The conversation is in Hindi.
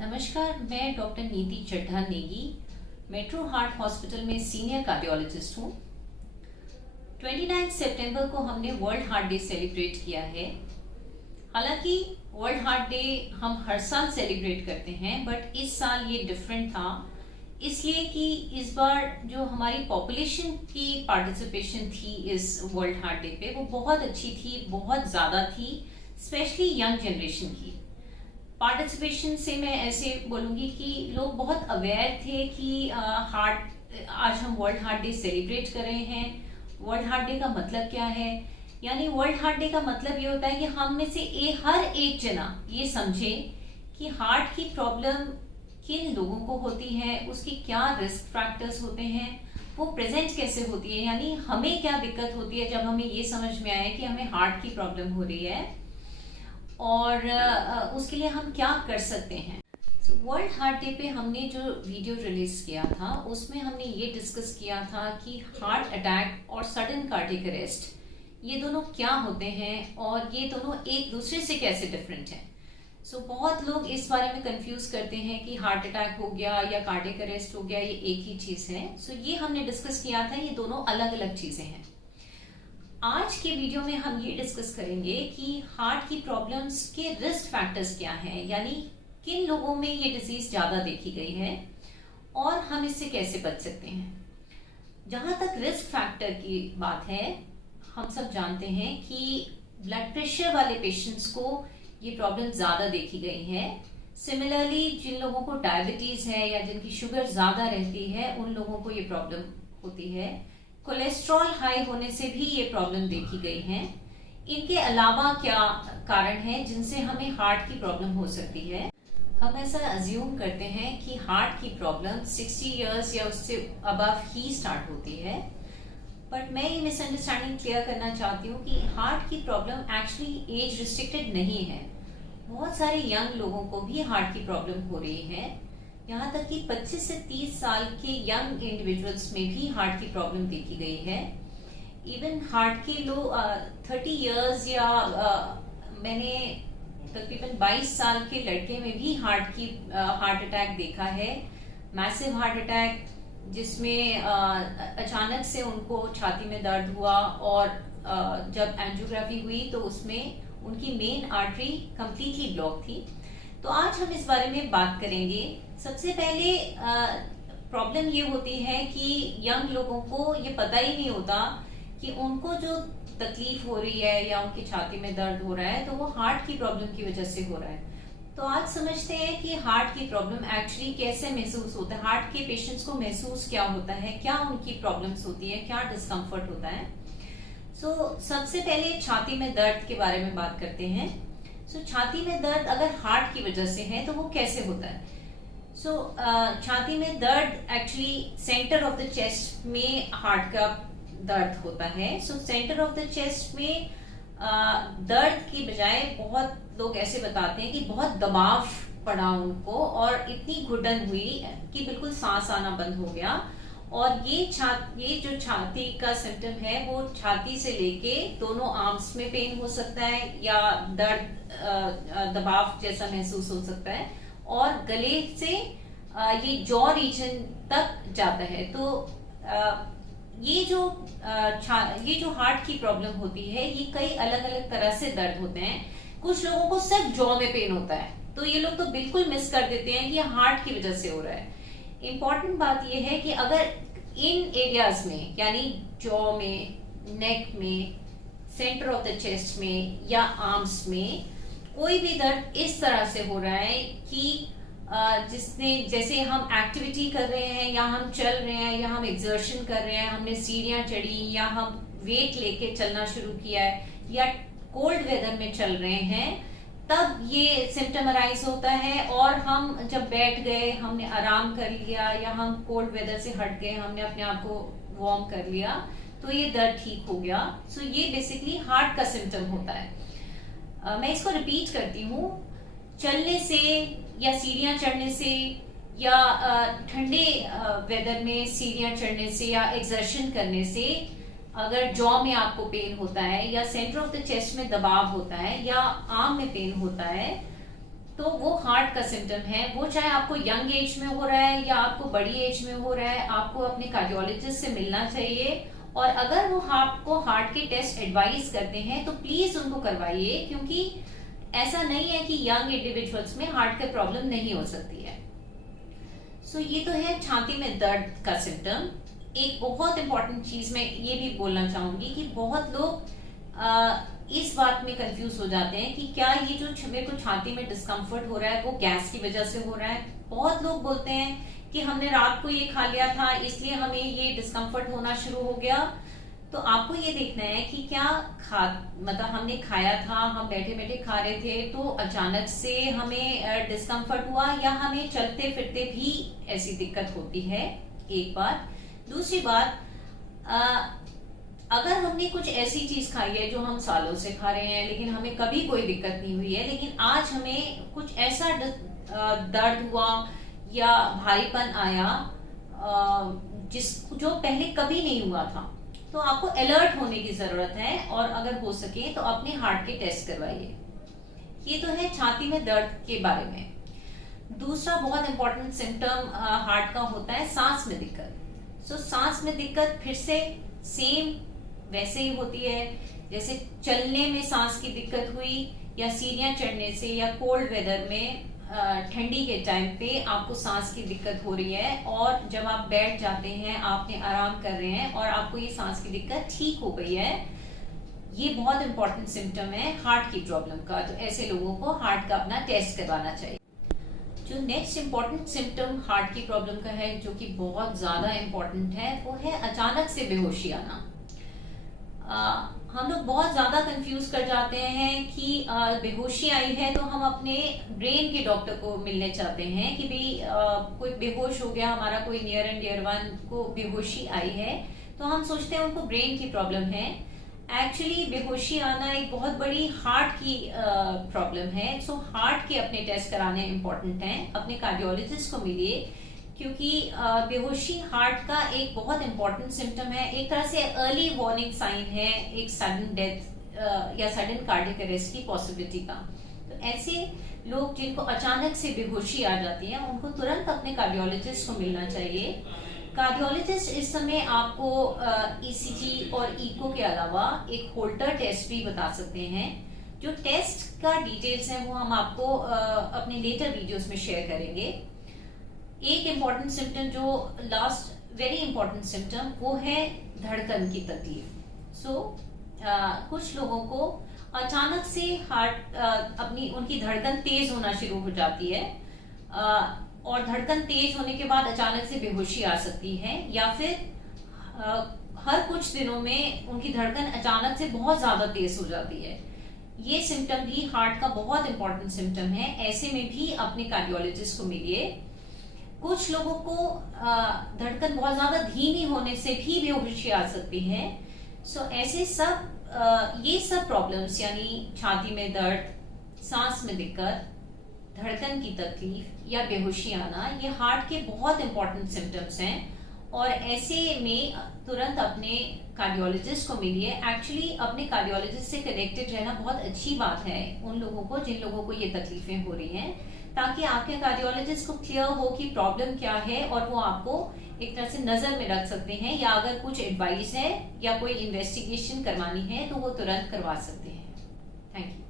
नमस्कार, मैं doctor Niti Chadha Negi metro heart hospital में सीनियर कार्डियोलॉजिस्ट हूँ। 29 सितंबर को हमने वर्ल्ड हार्ट डे सेलिब्रेट किया है। हालांकि वर्ल्ड हार्ट डे हम हर साल सेलिब्रेट करते हैं, बट इस साल ये डिफरेंट था इसलिए कि इस बार जो हमारी पॉपुलेशन की पार्टिसिपेशन थी इस वर्ल्ड हार्ट डे पे वो बहुत अच्छी थी, बहुत ज़्यादा थी, स्पेशली यंग जनरेशन की पार्टिसिपेशन से मैं ऐसे बोलूँगी कि लोग बहुत अवेयर थे कि हार्ट आज हम वर्ल्ड हार्ट डे सेलिब्रेट कर रहे हैं। वर्ल्ड हार्ट डे का मतलब क्या है? यानी वर्ल्ड हार्ट डे का मतलब ये होता है कि हम में से हर एक जना ये समझे कि हार्ट की प्रॉब्लम किन लोगों को होती है, उसकी क्या रिस्क फैक्टर्स होते हैं, वो प्रेजेंट कैसे होती है, यानी हमें क्या दिक्कत होती है जब हमें ये समझ में आए कि हमें हार्ट की प्रॉब्लम हो रही है और उसके लिए हम क्या कर सकते हैं। वर्ल्ड हार्ट डे पे हमने जो वीडियो रिलीज किया था उसमें हमने ये डिस्कस किया था कि हार्ट अटैक और सडन कार्डियक अरेस्ट ये दोनों क्या होते हैं और ये दोनों एक दूसरे से कैसे डिफरेंट हैं। बहुत लोग इस बारे में कंफ्यूज करते हैं कि हार्ट अटैक हो गया या कार्डियक अरेस्ट हो गया ये एक ही चीज है। ये हमने डिस्कस किया था, ये दोनों अलग अलग चीजें हैं। आज के वीडियो में हम ये डिस्कस करेंगे कि हार्ट की प्रॉब्लम्स के रिस्क फैक्टर्स क्या हैं, यानी किन लोगों में ये डिजीज ज्यादा देखी गई है और हम इससे कैसे बच सकते हैं। जहां तक रिस्क फैक्टर की बात है, हम सब जानते हैं कि ब्लड प्रेशर वाले पेशेंट्स को ये प्रॉब्लम ज्यादा देखी गई है। सिमिलरली जिन लोगों को डायबिटीज है या जिनकी शुगर ज्यादा रहती है उन लोगों को ये प्रॉब्लम होती है। कोलेस्ट्रॉल हाई होने से भी ये प्रॉब्लम देखी गई है। इनके अलावा क्या कारण है जिनसे हमें हार्ट की प्रॉब्लम हो सकती है? हम ऐसा अज्यूम करते हैं कि हार्ट की प्रॉब्लम 60 इयर्स या उससे अबव ही स्टार्ट होती है, बट मैं ये मिसअंडरस्टैंडिंग क्लियर करना चाहती हूँ कि हार्ट की प्रॉब्लम एक्चुअली एज रिस्ट्रिक्टेड नहीं है। बहुत सारे यंग लोगों को भी हार्ट की प्रॉब्लम हो रही है। यहाँ तक कि 25 से 30 साल के यंग इंडिविजुअल्स में भी हार्ट की प्रॉब्लम देखी गई है। इवन हार्ट के लोग 30 इयर्स या मैंने तकरीबन 22 साल के लड़के में भी हार्ट अटैक देखा है। मैसिव हार्ट अटैक जिसमें अचानक से उनको छाती में दर्द हुआ और जब एंजियोग्राफी हुई तो उसमें उनकी मेन आर्टरी कंप्लीटली ब्लॉक थी। तो आज हम इस बारे में बात करेंगे। सबसे पहले प्रॉब्लम ये होती है कि यंग लोगों को ये पता ही नहीं होता कि उनको जो तकलीफ हो रही है या उनकी छाती में दर्द हो रहा है तो वो हार्ट की प्रॉब्लम की वजह से हो रहा है। तो आज समझते हैं कि हार्ट की प्रॉब्लम एक्चुअली कैसे महसूस होता है, हार्ट के पेशेंट्स को महसूस क्या होता है, क्या उनकी प्रॉब्लम्स होती है, क्या डिस्कम्फर्ट होता है। सबसे पहले छाती में दर्द के बारे में बात करते हैं। छाती में दर्द अगर हार्ट की वजह से है तो वो कैसे होता है? छाती में दर्द actually centre of the chest में हार्ट का दर्द होता है। सेंटर ऑफ द चेस्ट में दर्द की बजाय बहुत लोग ऐसे बताते हैं कि बहुत दबाव पड़ा उनको और इतनी घुटन हुई कि बिल्कुल सांस आना बंद हो गया। और ये जो छाती का सिम्टम है वो छाती से लेके दोनों आर्म्स में पेन हो सकता है या दर्द दबाव जैसा महसूस हो सकता है और गले से ये जॉ रीजन तक जाता है। तो ये जो हार्ट की प्रॉब्लम होती है ये कई अलग अलग तरह से दर्द होते हैं। कुछ लोगों को सिर्फ जॉ में पेन होता है तो ये लोग तो बिल्कुल मिस कर देते हैं कि ये हार्ट की वजह से हो रहा है। इम्पॉर्टेंट बात यह है कि अगर इन एरियाज में यानी जॉ में, नेक में, सेंटर ऑफ द चेस्ट में या आर्म्स में कोई भी दर्द इस तरह से हो रहा है कि जैसे हम एक्टिविटी कर रहे हैं या हम चल रहे हैं या हम एक्सर्शन कर रहे हैं, हमने सीढ़ियां चढ़ी या हम वेट लेके चलना शुरू किया है या कोल्ड वेदर में चल रहे हैं, तब ये सिम्टम अराइज होता है। और हम जब बैठ गए, हमने आराम कर लिया या हम कोल्ड वेदर से हट गए, हमने अपने आप को वार्म कर लिया तो ये दर्द ठीक हो गया। ये बेसिकली हार्ट का सिम्टम होता है। मैं इसको रिपीट करती हूँ। चलने से या सीढ़ियां चढ़ने से या ठंडे वेदर में सीढ़ियां चढ़ने से या एक्सर्शन करने से अगर जॉ में आपको पेन होता है या सेंटर ऑफ द चेस्ट में दबाव होता है या आर्म में पेन होता है तो वो हार्ट का सिम्टम है, वो चाहे आपको यंग एज में हो रहा है या आपको बड़ी एज में हो रहा है, आपको अपने कार्डियोलॉजिस्ट से मिलना चाहिए। और अगर वो आपको हार्ट के टेस्ट एडवाइज करते हैं तो प्लीज उनको करवाइए, क्योंकि ऐसा नहीं है कि यंग इंडिविजुअल्स में हार्ट का प्रॉब्लम नहीं हो सकती है। सो ये तो है छाती में दर्द का सिम्टम। एक बहुत इंपॉर्टेंट चीज मैं ये भी बोलना चाहूंगी कि बहुत लोग इस बात में कंफ्यूज हो जाते हैं कि क्या ये जो मेरे को छाती में डिस्कम्फर्ट हो रहा है वो गैस की वजह से हो रहा है। बहुत लोग बोलते हैं कि हमने रात को ये खा लिया था इसलिए हमें ये डिस्कम्फर्ट होना शुरू हो गया। तो आपको ये देखना है कि क्या मतलब हमने खाया था, हम बैठे बैठे खा रहे थे तो अचानक से हमें डिस्कम्फर्ट हुआ, या हमें चलते फिरते भी ऐसी दिक्कत होती है। एक बात। दूसरी बात, अगर हमने कुछ ऐसी चीज खाई है जो हम सालों से खा रहे हैं लेकिन हमें कभी कोई दिक्कत नहीं हुई है, लेकिन आज हमें कुछ ऐसा दर्द हुआ या भारीपन आया जो पहले कभी नहीं हुआ था, तो आपको अलर्ट होने की जरूरत है और अगर हो सके तो अपने हार्ट के टेस्ट करवाइए। ये तो है छाती में दर्द के बारे में। दूसरा बहुत इंपॉर्टेंट सिम्टम हार्ट का होता है सांस में दिक्कत। सांस में दिक्कत फिर से सेम वैसे ही होती है जैसे चलने में सांस की दिक्कत हुई, या सीढ़ियां चढ़ने से, या कोल्ड वेदर में ठंडी के टाइम पे आपको सांस की दिक्कत हो रही है, और जब आप बैठ जाते हैं, आपने आराम कर रहे हैं और आपको ये सांस की दिक्कत ठीक हो गई है, ये बहुत इंपॉर्टेंट सिम्टम है हार्ट की प्रॉब्लम का। तो ऐसे लोगों को हार्ट का अपना टेस्ट करवाना चाहिए। जो नेक्स्ट इम्पॉर्टेंट सिम्टम हार्ट की प्रॉब्लम का है, जो कि बहुत ज्यादा इम्पोर्टेंट है, वो है अचानक से बेहोशी आना। हम लोग बहुत ज्यादा कंफ्यूज कर जाते हैं कि बेहोशी आई है तो हम अपने ब्रेन के डॉक्टर को मिलने चाहते हैं कि भाई कोई बेहोश हो गया, हमारा कोई नियर एंड डियर वन को बेहोशी आई है, तो हम सोचते हैं उनको ब्रेन की प्रॉब्लम है। एक्चुअली बेहोशी आना एक बहुत बड़ी हार्ट की प्रॉब्लम है। हार्ट के अपने टेस्ट कराने इंपॉर्टेंट हैं। अपने कार्डियोलॉजिस्ट को मिलिए, क्योंकि बेहोशी हार्ट का एक बहुत इंपॉर्टेंट सिम्टम है, एक तरह से अर्ली वार्निंग साइन है एक सडन डेथ या सडन कार्डियक अरेस्ट की पॉसिबिलिटी का। तो ऐसे लोग जिनको अचानक से बेहोशी आ जाती है, उनको तुरंत अपने कार्डियोलॉजिस्ट को मिलना चाहिए। कार्डियोलॉजिस्ट इस समय आपको ईसीजी और इको के अलावा एक होल्टर टेस्ट भी बता सकते हैं। जो टेस्ट का डिटेल्स है वो हम आपको अपने लेटर वीडियोस में शेयर करेंगे। एक इम्पॉर्टेंट सिम्टम जो लास्ट वेरी इंपॉर्टेंट सिम्टम, वो है धड़कन की तकलीफ। कुछ लोगों को अचानक से उनकी धड़कन तेज होना शुरू हो जाती है, और धड़कन तेज होने के बाद अचानक से बेहोशी आ सकती है, या फिर हर कुछ दिनों में उनकी धड़कन अचानक से बहुत ज्यादा तेज हो जाती है। ये सिम्टम भी हार्ट का बहुत इंपॉर्टेंट सिम्टम है। ऐसे में भी अपने कार्डियोलॉजिस्ट को मिलिए। कुछ लोगों को धड़कन बहुत ज्यादा धीमी होने से भी बेहोशी आ सकती है। ऐसे ये सब प्रॉब्लम्स, यानी छाती में दर्द, सांस में दिक्कत, धड़कन की तकलीफ या बेहोशी आना, ये हार्ट के बहुत इंपॉर्टेंट सिम्टम्स हैं, और ऐसे में तुरंत अपने कार्डियोलॉजिस्ट को मिलिए। एक्चुअली अपने कार्डियोलॉजिस्ट से कनेक्टेड रहना बहुत अच्छी बात है उन लोगों को जिन लोगों को ये तकलीफें हो रही हैं, ताकि आपके कार्डियोलॉजिस्ट को क्लियर हो कि प्रॉब्लम क्या है, और वो आपको एक तरह से नजर में रख सकते हैं, या अगर कुछ एडवाइस है या कोई इन्वेस्टिगेशन करवानी है तो वो तुरंत करवा सकते हैं। Thank you.